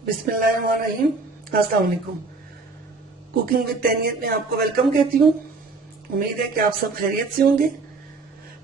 बिस्मिल्लाहिर्रहमानिर्रहीम। अस्सलाम वालेकुम। कुकिंग विद तैनियत में आपको वेलकम कहती हूँ। उम्मीद है कि आप सब खैरियत से होंगे।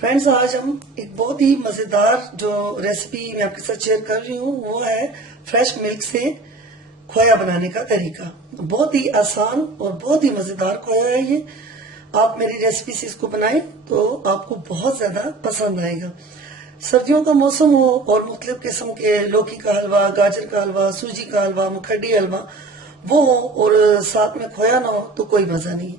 फ्रेंड्स, आज हम एक बहुत ही मजेदार जो रेसिपी मैं आपके साथ शेयर कर रही हूँ वो है फ्रेश मिल्क से खोया बनाने का तरीका। बहुत ही आसान और बहुत ही मजेदार खोया है ये। आप मेरी रेसिपी से इसको बनाएं तो आपको बहुत ज्यादा पसंद आएगा। सर्दियों का मौसम हो और मुख्तलिफ किस्म के लौकी का हलवा, गाजर का हलवा, सूजी का हलवा, मुखड्डी हलवा वो हो और साथ में खोया ना हो तो कोई मजा नहीं।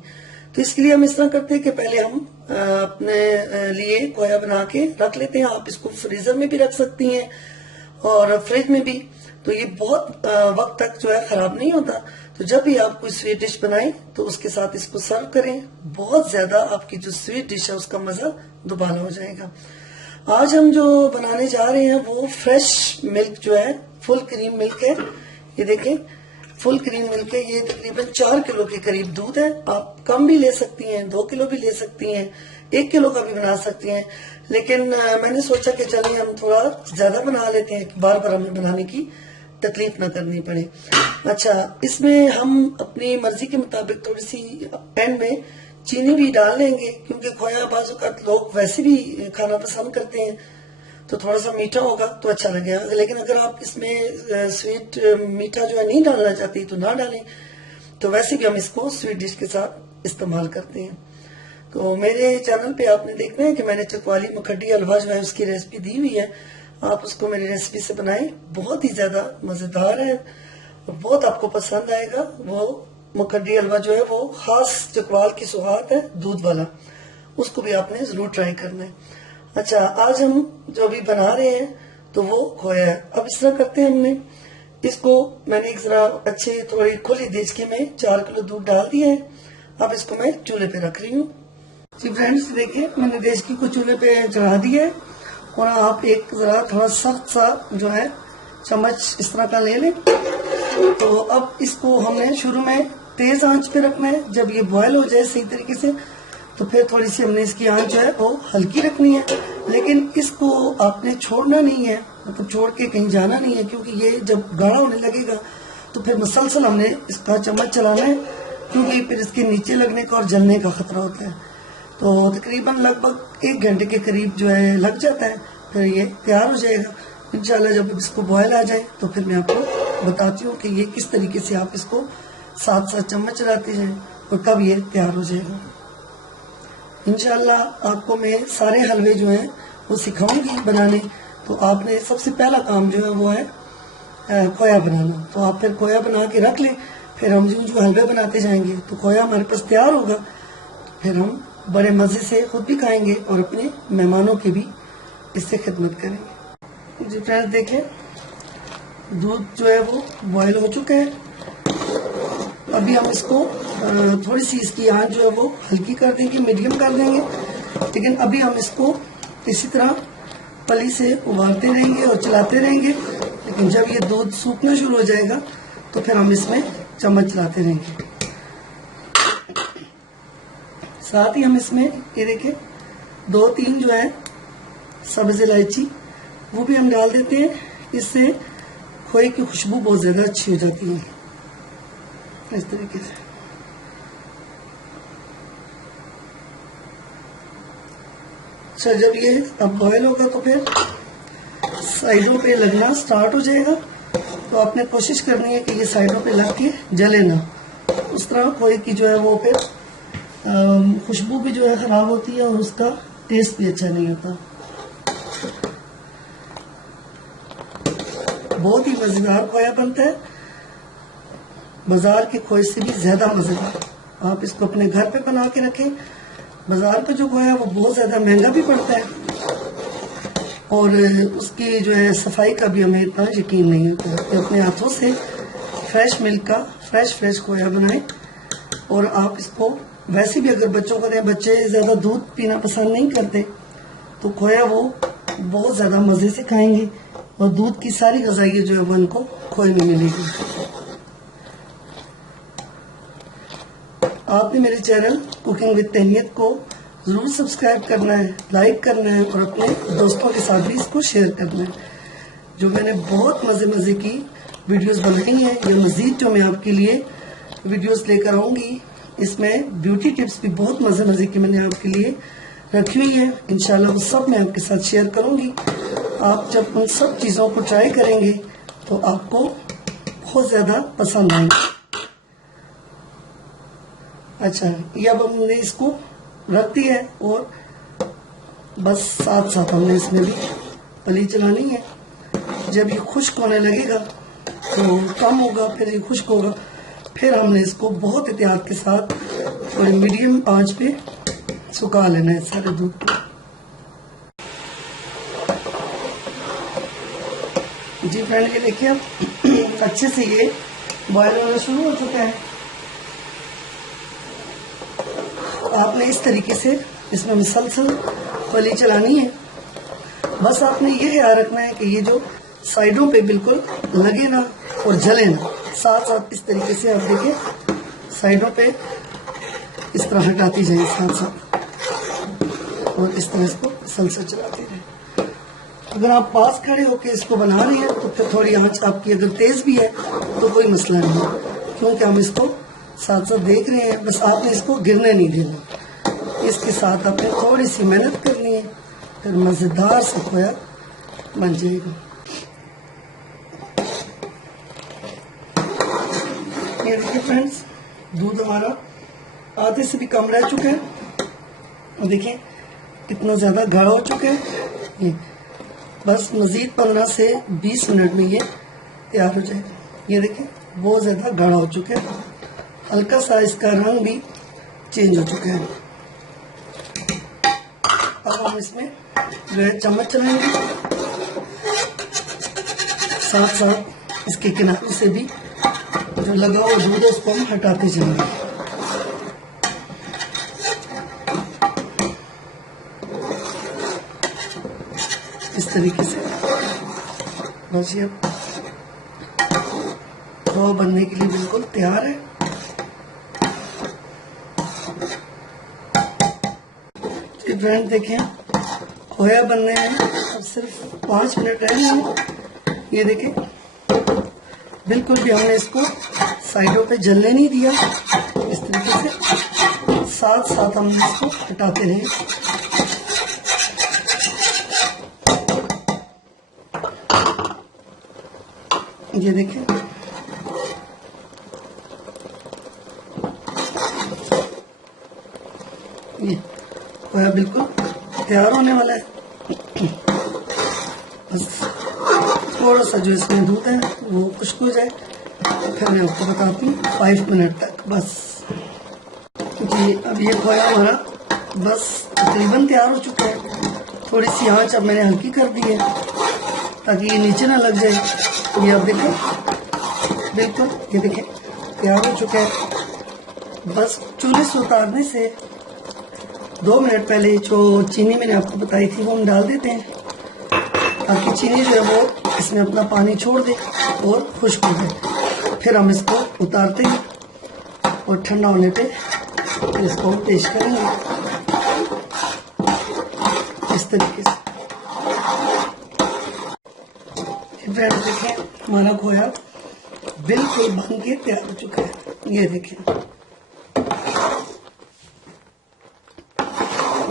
तो इसके लिए हम इस तरह करते हैं कि पहले हम अपने लिए खोया बना के रख लेते हैं। आप इसको फ्रीजर में भी रख सकती हैं और फ्रिज में भी, तो ये बहुत वक्त तक जो है खराब नहीं होता। तो जब भी आप कोई स्वीट डिश बनाएं तो उसके साथ इसको सर्व करें। बहुत ज्यादा आपकी जो स्वीट डिश है उसका मजा दुबारा हो जाएगा। आज हम जो बनाने जा रहे हैं वो फ्रेश मिल्क जो है, फुल क्रीम मिल्क है। ये देखें, फुल क्रीम मिल्क है। ये तकरीबन 4 किलो के करीब दूध है। आप कम भी ले सकती हैं, 2 किलो भी ले सकती हैं, 1 किलो का भी बना सकती हैं। लेकिन मैंने सोचा कि चलिए हम थोड़ा ज्यादा बना लेते हैं, बार बार हमें बनाने की तकलीफ ना करनी पड़े। अच्छा, इसमें हम अपनी मर्जी के मुताबिक थोड़ी सी एंड में चीनी भी डाल लेंगे, क्योंकि खोया बाजू का लोग वैसे भी खाना पसंद करते हैं, तो थोड़ा सा मीठा होगा तो अच्छा लगेगा। लेकिन अगर आप इसमें स्वीट मीठा जो है नहीं डालना चाहती तो ना डालें। तो वैसे भी हम इसको स्वीट डिश के साथ इस्तेमाल करते हैं। तो मेरे चैनल पे आपने देखना है कि मैंने चकवाली मुखड्डी हलवा जो है उसकी रेसिपी दी हुई है। आप उसको मेरी रेसिपी से बनाएं, बहुत ही ज्यादा मजेदार है, बहुत आपको पसंद आएगा। वो मुखड्डी हलवा जो है वो खास चकवाल की सौगात है, दूध वाला। उसको भी आपने जरूर ट्राई करना है। अच्छा, आज हम जो भी बना रहे हैं तो वो खोया है। अब इस तरह करते हैं, हमने इसको मैंने एक जरा अच्छे थोड़ी खुली देचकी में 4 किलो दूध डाल दिया है। अब इसको मैं चूल्हे पे रख रही हूँ। जी फ्रेंड्स, देखिए मैंने देचकी को चूल्हे पे चढ़ा दिया है और आप एक जरा थोड़ा सख्त सा जो है चम्मच इस तरह का ले लें। तो अब इसको हमने शुरू में तेज आंच पे रखना है। जब ये बॉयल हो जाए सही तरीके से तो फिर थोड़ी सी हमने इसकी आंच जो है वो हल्की रखनी है। लेकिन इसको आपने छोड़ना नहीं है, मतलब छोड़ के कहीं जाना नहीं है, क्योंकि ये जब गाढ़ा होने लगेगा तो फिर मुसलसल हमने इसका चम्मच चलाना है, क्योंकि फिर इसके नीचे लगने का और जलने का खतरा होता है। तो तकरीबन लगभग 1 घंटे के करीब जो है लग जाता है, फिर ये तैयार हो जाएगा। इंशाल्लाह जब इसको बॉयल आ जाए तो फिर मैं आपको बताती हूँ कि ये किस तरीके से आप इसको साथ साथ चम्मच चलाते हैं और कब ये तैयार हो जाएगा। इंशाल्लाह आपको मैं सारे हलवे जो हैं वो सिखाऊंगी बनाने। तो आपने सबसे पहला काम जो है वो है खोया बनाना। तो आप फिर खोया बना के रख लें, फिर हम जो हलवे बनाते जाएंगे तो खोया हमारे पास तैयार होगा। फिर हम बड़े मजे से खुद भी खाएंगे और अपने मेहमानों की भी इससे खिदमत करेंगे। जी फ्रेंड्स, देखें दूध जो है वो बॉयल हो चुका है। अभी हम इसको थोड़ी सी इसकी आंच जो है वो हल्की कर देंगे, मीडियम कर देंगे। लेकिन अभी हम इसको इसी तरह पली से उबालते रहेंगे और चलाते रहेंगे। लेकिन जब ये दूध सूखना शुरू हो जाएगा तो फिर हम इसमें चम्मच चलाते रहेंगे। साथ ही हम इसमें ये देखिए 2-3 जो है सब्ज इलायची वो भी हम डाल देते हैं। इससे खोए की खुशबू बहुत ज्यादा अच्छी हो जाती है। इस तरीके से अच्छा, जब ये अब बॉयल होगा तो फिर साइडों पे लगना स्टार्ट हो जाएगा। तो आपने कोशिश करनी है कि ये साइडों पे लग के जले ना। उस तरह खोए की जो है वो फिर खुशबू भी जो है खराब होती है और उसका टेस्ट भी अच्छा नहीं होता। बहुत ही मजेदार खोया बनता है, बाजार के खोए से भी ज्यादा मजेदार। आप इसको अपने घर पे बना के रखें। बाजार का जो खोया है वो बहुत ज्यादा महंगा भी पड़ता है और उसकी जो है सफाई का भी हमें इतना यकीन नहीं होता। तो अपने हाथों से फ्रेश मिल्क का फ्रेश खोया बनाएं। और आप इसको वैसे भी अगर बच्चों को दें, बच्चे ज्यादा दूध पीना पसंद नहीं करते, तो खोया वो बहुत ज्यादा मजे से खाएंगे और दूध की सारी गजाइयाँ जो है वो उनको खोए में मिलेगी। आपने मेरे चैनल कुकिंग विद तैनियत को जरूर सब्सक्राइब करना है, लाइक करना है और अपने दोस्तों के साथ भी इसको शेयर करना है। जो मैंने बहुत मजे की वीडियोस बन रही हैं, या मजीद जो मैं आपके लिए वीडियोस लेकर आऊंगी, इसमें ब्यूटी टिप्स भी बहुत मजे मजे की मैंने आपके लिए रखी हुई है। इंशाल्लाह वो सब मैं आपके साथ शेयर करूंगी। आप जब उन सब चीजों को ट्राई करेंगे तो आपको बहुत ज्यादा पसंद आएंगे। अच्छा, ये अब हमने इसको रख दिया है और बस साथ साथ हमने इसमें भी पली चलानी है। जब ये खुश्क होने लगेगा तो कम होगा, फिर ये खुश्क होगा, फिर हमने इसको बहुत एहतियात के साथ थोड़ी मीडियम आंच पे सुखा लेना है सारे दूध को। जी फ्रेंड, ये देखिए अब अच्छे से ये बॉयल होना शुरू हो चुका है। आपने इस तरीके से इसमें मुसलसल पली चलानी है। बस आपने ये ख्याल रखना है कि ये जो साइडों पे बिल्कुल लगे ना और जले ना। साथ साथ इस तरीके से आप देखिए साइडों पे इस तरह हटाती जाए साथ साथ, और इस तरह इसको मुसलसल चलाते रहे। अगर आप पास खड़े होकर इसको बना रहे हैं तो फिर थोड़ी आंच आपकी अगर तेज भी है तो कोई मसला नहीं है, क्योंकि हम इसको साथ साथ देख रहे हैं। बस आपने इसको गिरने नहीं देना, इसके साथ आपने थोड़ी सी मेहनत करनी है, फिर मजेदार से खोया बन जाएगा। ये देखिए फ्रेंड्स, दूध हमारा आधे से भी कम रह चुका है। देखिए कितना ज्यादा गाढ़ा हो चुका है। ये बस मजीद 15 से 20 मिनट में ये तैयार हो जाएगा। ये देखिए बहुत ज्यादा गाढ़ा हो चुका है, हल्का सा इसका रंग भी चेंज हो चुका है। अब हम इसमें जो है चम्मच चलाएंगे, साथ साथ इसके किनारों से भी जो लगा हुआ दूध है उसको हम हटाते जाएंगे। इस तरीके से बस ये खोया बनने के लिए बिल्कुल तैयार है। फ्रेंड देखें, खोया बनने में अब सिर्फ 5 मिनट रह गए हैं। ये देखें बिल्कुल भी हमने इसको साइडों पे जलने नहीं दिया। इस तरीके से साथ साथ हम इसको हटाते रहे। ये देखें ये खोया बिल्कुल तैयार होने वाला है। बस थोड़ा सा जो इसमें दूध है वो खुश्क हो जाए, फिर मैं आपको बताती हूँ 5 मिनट तक बस। जी अब ये खोया हमारा बस तकरीबन तैयार हो चुका है। थोड़ी सी आंच अब मैंने हल्की कर दी है ताकि ये नीचे ना लग जाए। ये आप देखें बिल्कुल, ये देखें तैयार हो चुका है। बस चूल्हे से उतारने से 2 मिनट पहले जो चीनी मैंने आपको बताई थी वो हम डाल देते हैं, ताकि चीनी जो है वो इसमें अपना पानी छोड़ दे और खुश्क हो जाए। फिर हम इसको उतारते हैं और ठंडा होने पे इसको हम पेश करेंगे इस तरीके से। फ्रेंड्स देखें हमारा खोया बिल्कुल बन के तैयार हो चुका है। ये देखें,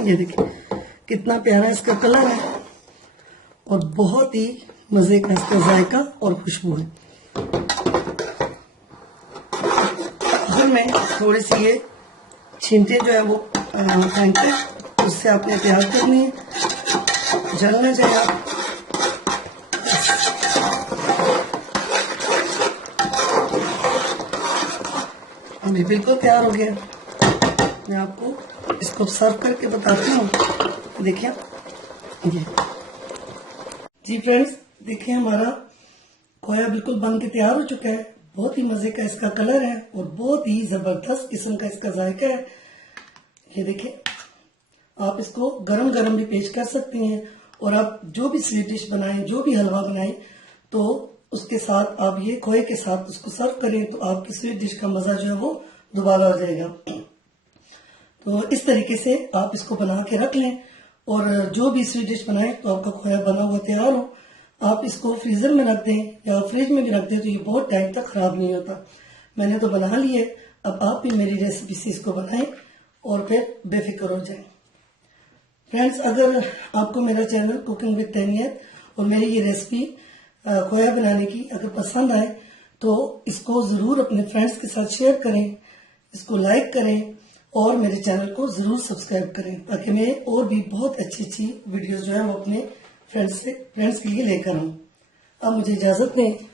ये देखिए कितना प्यारा इसका कलर है और बहुत ही मजे का इसका जायका और खुशबू है। अगर मैं थोड़ी सी ये छींटे जो है वो फेंकते हैं, उससे आपने तैयार करनी है, जल ना जाए आप। अभी बिल्कुल तैयार हो गया। मैं आपको इसको सर्व करके बताती हूँ। देखिए ये जी फ्रेंड्स, देखिए हमारा खोया बिल्कुल बन के तैयार हो चुका है। बहुत ही मजे का इसका कलर है और बहुत ही जबरदस्त किस्म का इसका जायका है। ये देखिए आप इसको गरम गरम भी पेश कर सकती हैं, और आप जो भी स्वीट डिश बनाएं, जो भी हलवा बनाएं, तो उसके साथ आप ये खोए के साथ उसको सर्व करें तो आपकी स्वीट डिश का मजा जो है वो दोबारा हो जाएगा। तो इस तरीके से आप इसको बना के रख लें, और जो भी स्वीट डिश बनाएं तो आपका खोया बना हुआ तैयार हो। आप इसको फ्रीजर में रख दें या फ्रिज में भी रख दें तो ये बहुत टाइम तक खराब नहीं होता। मैंने तो बना लिए, अब आप भी मेरी रेसिपी से इसको बनाएं और फिर बेफिक्र हो जाएं। फ्रेंड्स, अगर आपको मेरा चैनल कुकिंग विद तैनियत और मेरी ये रेसिपी खोया बनाने की अगर पसंद आए तो इसको जरूर अपने फ्रेंड्स के साथ शेयर करें, इसको लाइक करें और मेरे चैनल को जरूर सब्सक्राइब करें ताकि मैं और भी बहुत अच्छी अच्छी वीडियोस जो है वो अपने फ्रेंड्स के लिए लेकर आऊं। अब मुझे इजाजत दें।